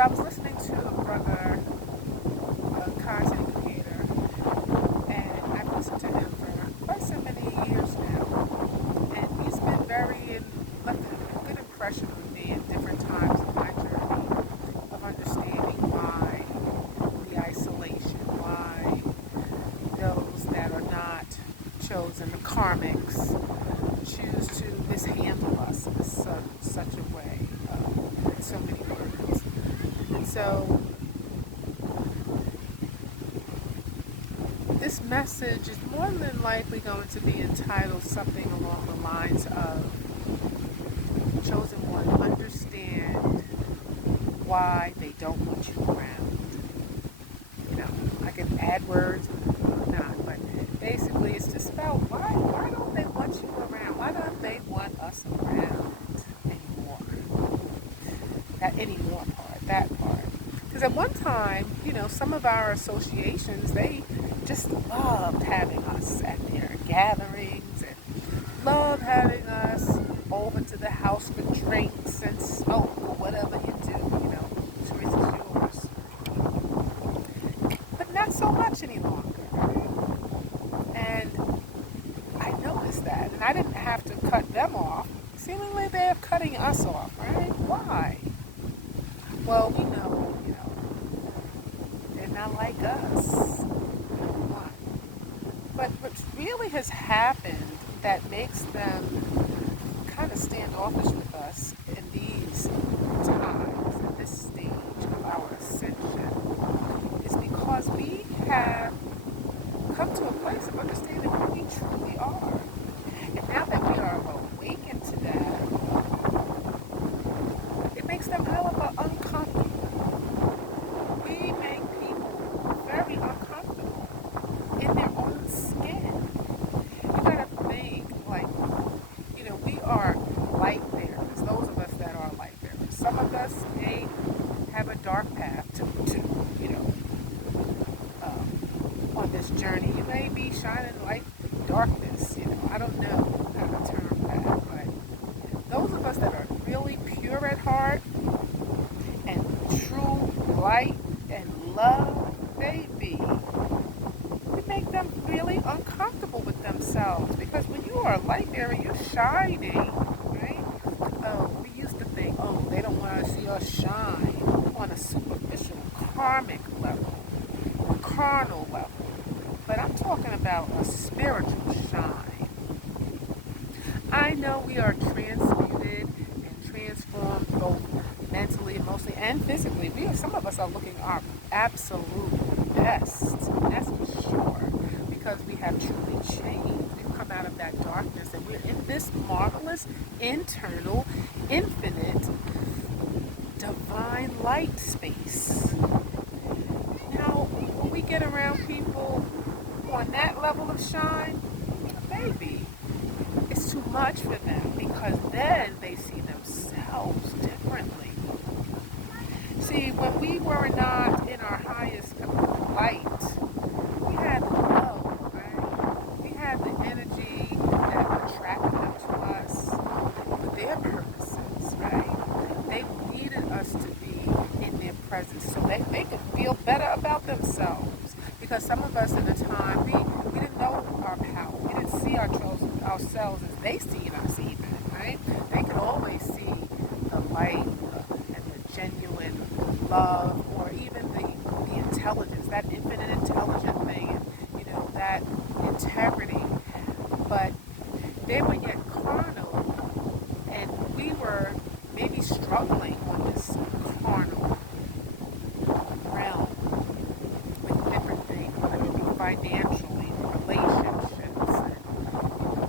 So I was listening to a brother, a content creator, and I've listened to him for quite so many years now. And he's been left a good impression on me at different times in my journey of understanding why the isolation, why those that are not chosen, the karmics, choose to mishandle us in such a way, in so many words. And so this message is more than likely going to be entitled something along the lines of Chosen One, understand why they don't want you around. I can add words or not, but basically it's just about why don't they want you around? Why don't they want us around anymore? That anymore part, that part. Because at one time, some of our associations, they just loved having us at their gatherings and loved having us over to the house for drinks and smoke or whatever you do, choice is yours. But not so much any longer. And I noticed that, and I didn't have to cut them off. Seemingly they're cutting us off, right? Why? Well, we know, they're not like us. Why? But what really has happened that makes them kind of standoffish with us in these times, at this stage of our ascension, is because we have come to a place of understanding who we truly are. And now that we are awakened to that, it makes them hell of a uncomfortable. We make people very uncomfortable in their own skin. You gotta think, we are light bearers, those of us that are light bearers. Some of us may have a dark path to on this journey. You may be shining light in darkness, I don't know how to term that, but those of us that are really pure at heart and true light and love, baby, we make them really uncomfortable with themselves, because when you are a light bearer, you're shining, right? We used to think, they don't want to see us shine on a superficial karmic level or carnal level. But I'm talking about a spiritual shine. I know we are transmuted and transformed both mentally, emotionally, and physically. Some of us are looking our absolute best. That's for sure. Because we have truly changed. We've come out of that darkness and we're in this marvelous, internal, infinite, divine light space. Now, when we get around people on that level of shine, baby, it's too much for them, because then they see themselves differently. See, when we were not in our highest light, we had the love, right? We had the energy that attracted them to us for their purposes, right? They needed us to be in their presence so that they could feel better about themselves. Because some of us in the time, we didn't know our power. We didn't see ourselves as they seen us even, right? They could always see the light and the genuine love, or even the intelligence, that infinite intelligent thing, and, that integrity. But they were yet carnal, and we were maybe struggling on this carnal realm with different things, whether it be financially, relationships. And,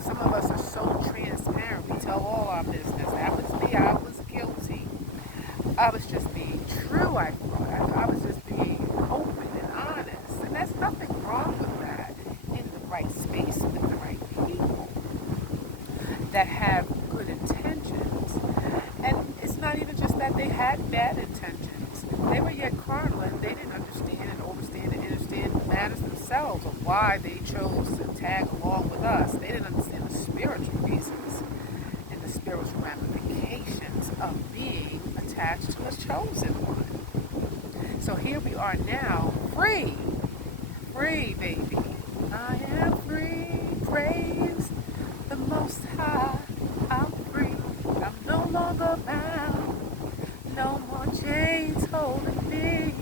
some of us are so transparent. We tell all our business. That was me. I was guilty. I was just being true, I thought. I was just being open and honest. And there's nothing wrong with that in the right space with the right people that have good intentions. And it's not even just that they had bad intentions. They were yet carnal, and they didn't understand and overstand and understand the matters themselves of why they chose to tag along with us. They didn't understand the spiritual reasons and the spiritual ramifications of being attached to a chosen one. So here we are now, free, free, baby. I am free, praise the Most High. I'm free, I'm no longer bound. No more chains holding me.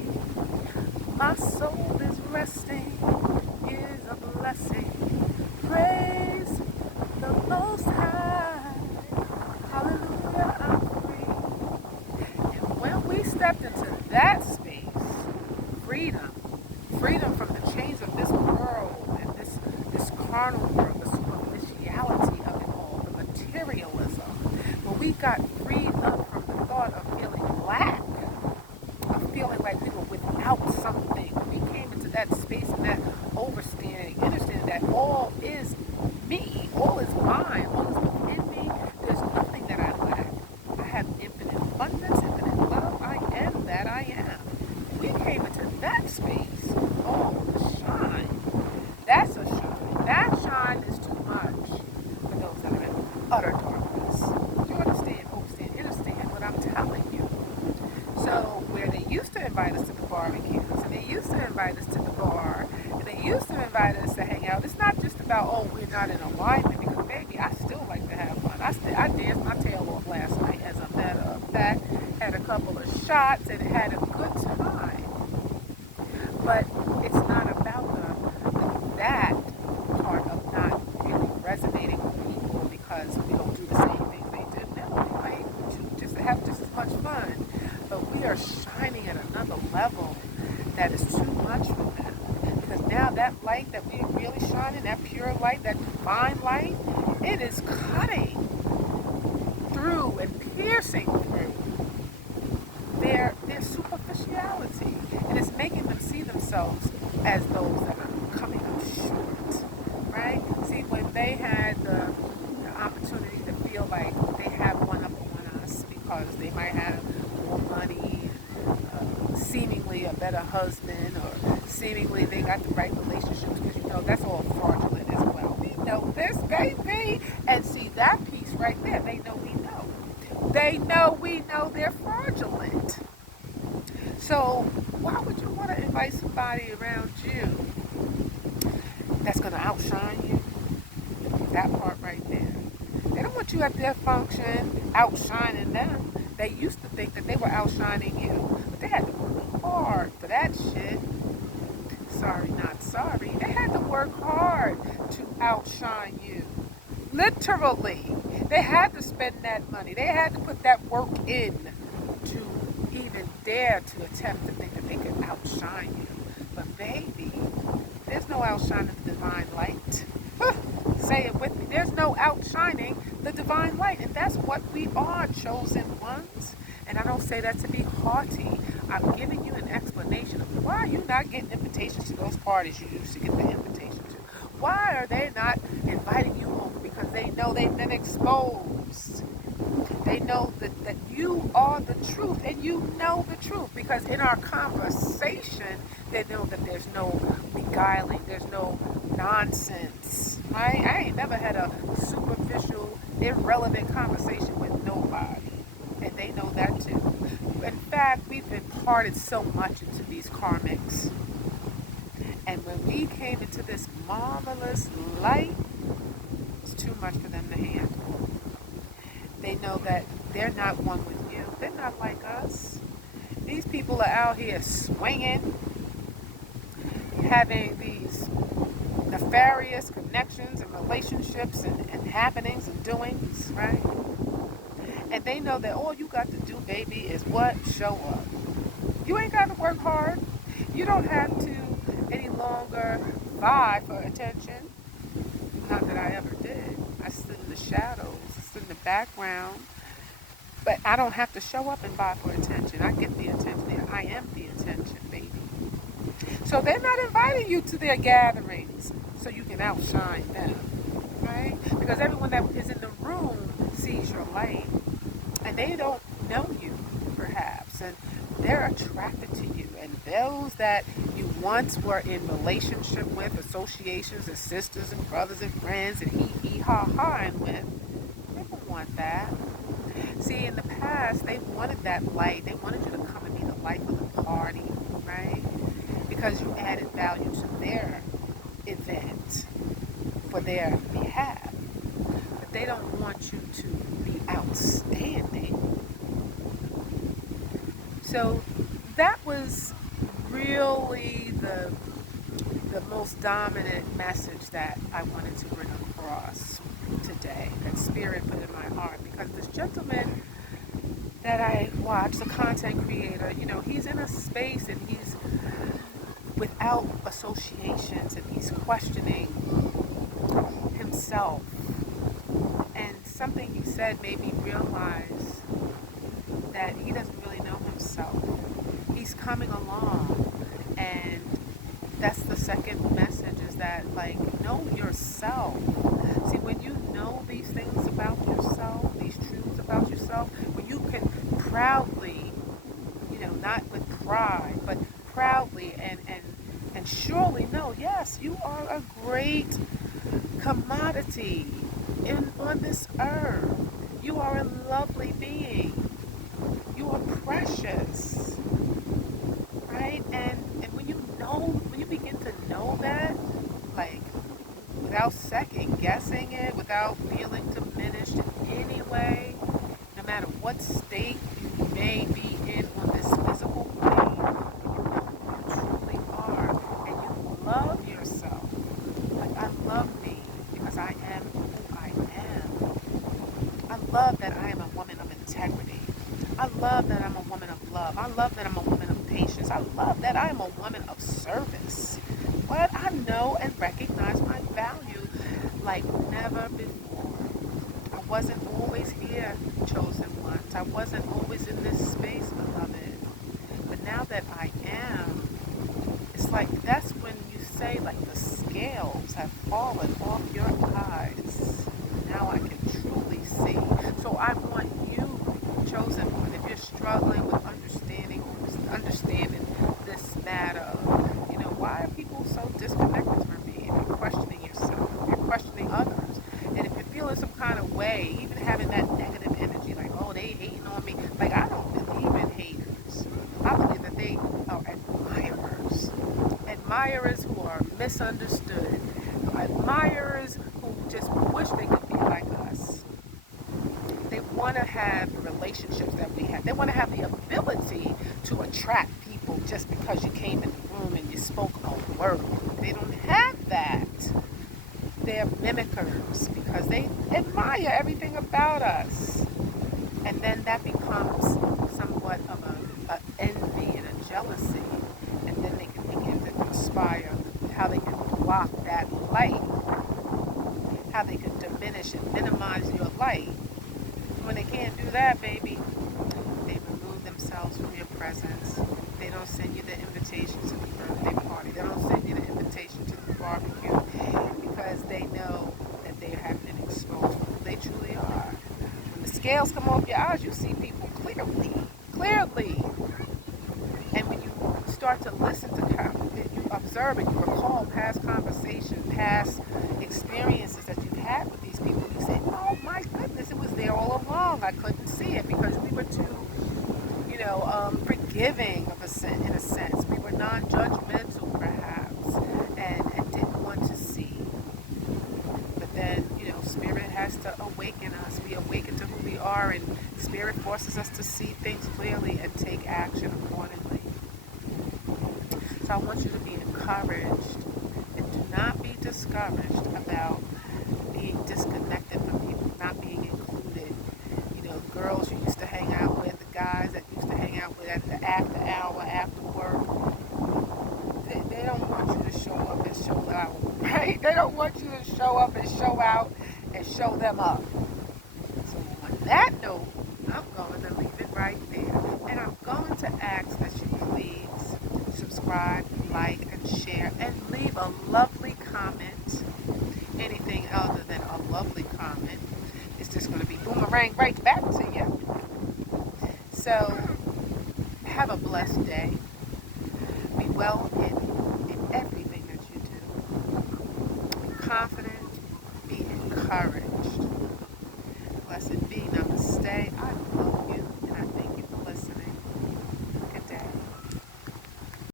My soul is resting, is a blessing. Praise the Most High. Hallelujah, I'm free. And when we stepped into that space, freedom, freedom from the chains of this world and this carnal world, the superficiality of it all, the materialism, when we got freed up from the thought of feeling lack, of feeling like we were without something. We came into that space and that overstanding, understanding that all is me, all is mine, all is within me. There's nothing that I lack. I have infinite abundance, infinite love. I am that I am. We came into that space. Oh, the shine. That's a shine. That shine is too much for those that are in utter darkness. You understand, understand what I'm telling you. So where they used to invite us to the barbecues, and they used to invite us to the bar, and they used to invite us to hang out, it's not just about, oh, we're not in alignment, because baby, I still like to have fun. I danced my tail off last night, as a matter of fact, had a couple of shots and had a good time. But it's not about that part of not really resonating with people because we don't do the same things they do. No, we might just have just as much fun. But we are shining at another level that is too much for them. Because now that light that we're really shining, that pure light, that divine light, it is cutting through and piercing through their superficiality. And it's making them see themselves as those that are coming up short. Right? See, when they had the opportunity to feel like they have one up on us because they might have more money, seemingly a better husband, or seemingly they got the right relationships, because you know that's all fraudulent as well. We know this, baby. And see that piece right there, they know we know. They know we know they're fraudulent. So why would you want to invite somebody around you that's going to outshine you? That part right there. They don't want you at their function outshining them. They used to think that they were outshining you, but they had to work hard for that shit. Sorry, not sorry. They had to work hard to outshine you. Literally. They had to spend that money. They had to put that work in to even dare to attempt to think that they could outshine you. But baby, there's no outshining the divine light. Say it with me. There's no outshining the divine light. And that's what we are, chosen ones. And I don't say that to be haughty. I'm giving you an explanation of why you're not getting invitations to those parties you used to get the invitation to. Why are they not inviting you home? Because they know they've been exposed. They know that you are the truth, and you know the truth. Because in our conversation, they know that there's no beguiling, there's no nonsense. Right? I ain't never had a superficial, irrelevant conversation with nobody. And they know that too. In fact, we've imparted so much into these karmics. And when we came into this marvelous light, it's too much for them to handle. They know that they're not one with you. They're not like us. These people are out here swinging, having these nefarious connections and relationships and happenings and doings, right? And they know that all you got to do, baby, is what? Show up. You ain't got to work hard. You don't have to any longer vie for attention. Not that I ever did. I stood in the shadows, I stood in the background. But I don't have to show up and vie for attention. I get the attention. I am the attention, baby. So they're not inviting you to their gatherings so you can outshine them, right? Because everyone that is in the room sees your light. And they don't know you, perhaps. And they're attracted to you. And those that you once were in relationship with, associations and sisters and brothers and friends and hee-hee-ha-haing with, they don't want that. See, in the past, they wanted that light. They wanted you to come and be the life of the party. because you added value to their event for their behalf. But they don't want you to be outstanding. So that was really the most dominant message that I wanted to bring across today, that Spirit put in my heart. Because this gentleman that I watched, the content creator, he's in a space and he's without associations and he's questioning himself. And something he said made me realize that he doesn't really know himself. He's coming along, and that's the second message, is that, like, know yourself. See, when you know these things about yourself, these truths about yourself, when you can proudly, not with pride, but proudly and surely know, yes, you are a great commodity on this earth. You are a lovely being. You are precious, right? And when you begin to know that, like, without second guessing it, without feeling diminished in any way, no matter what state you may be in on this physical plane, you know who you truly are, and you love yourself. Like, I love me because I am who I am. I love that I am a woman of integrity. I love that I'm a woman of love. I love that I'm a woman of patience. I love that I am a woman of service. But I know and recognize my value like never before. I wasn't always here, chosen ones. I wasn't always in this space, beloved. But now that I am, it's like that's when you say, like, the scales have fallen off your eyes. Now I can truly see. So I want you, chosen one, if you're struggling with understanding this matter, why are people so disconnected from me? And you're questioning yourself, you're questioning others. And if you're feeling some kind of way, even having that negative energy, like, oh, they hating on me, like, I don't believe in haters. I believe that they are admirers who are misunderstood, admirers who just wish they could be like us. They want to have the relationships that we have. They want to have the ability to attract people just because you came in the room and you spoke a word. They don't have that. They're mimickers because they admire everything about us. And then that becomes somewhat of a envy and a jealousy. And then they can begin to conspire how they can block that light, how they can diminish and minimize your light. When they can't do that, baby, they remove themselves from your presence. They don't send you the invitation to the birthday party. They don't send you the invitation to the barbecue because they know that they have been exposed for who they truly are. When the scales come off your eyes, you see people clearly. And when you start to listen to you observe and you recall past conversations, past experiences that you've had with these people, you say, oh my goodness, it was there all along. I couldn't see it because we were too, forgiving in a sense. We were non-judgmental perhaps and didn't want to see. But then, Spirit has to awaken us. We awaken to who we are, and Spirit forces us to see things clearly and take action accordingly. So I want you to be encouraged and do not be discouraged about being disconnected from people, not being included. The girls you used to hang out with, the guys that you used to hang out with at the after hour, after work, they don't want you to show up and show out, right? They don't want you to show up and show out and show them up. So on that note, I'm going to leave it right there. And I'm going to ask that you please subscribe, like, and share, and leave a lovely comment. Anything other than a lovely comment is just going to be boomerang right back to you. So have a blessed day. Be well in everything that you do. Be confident. Be encouraged.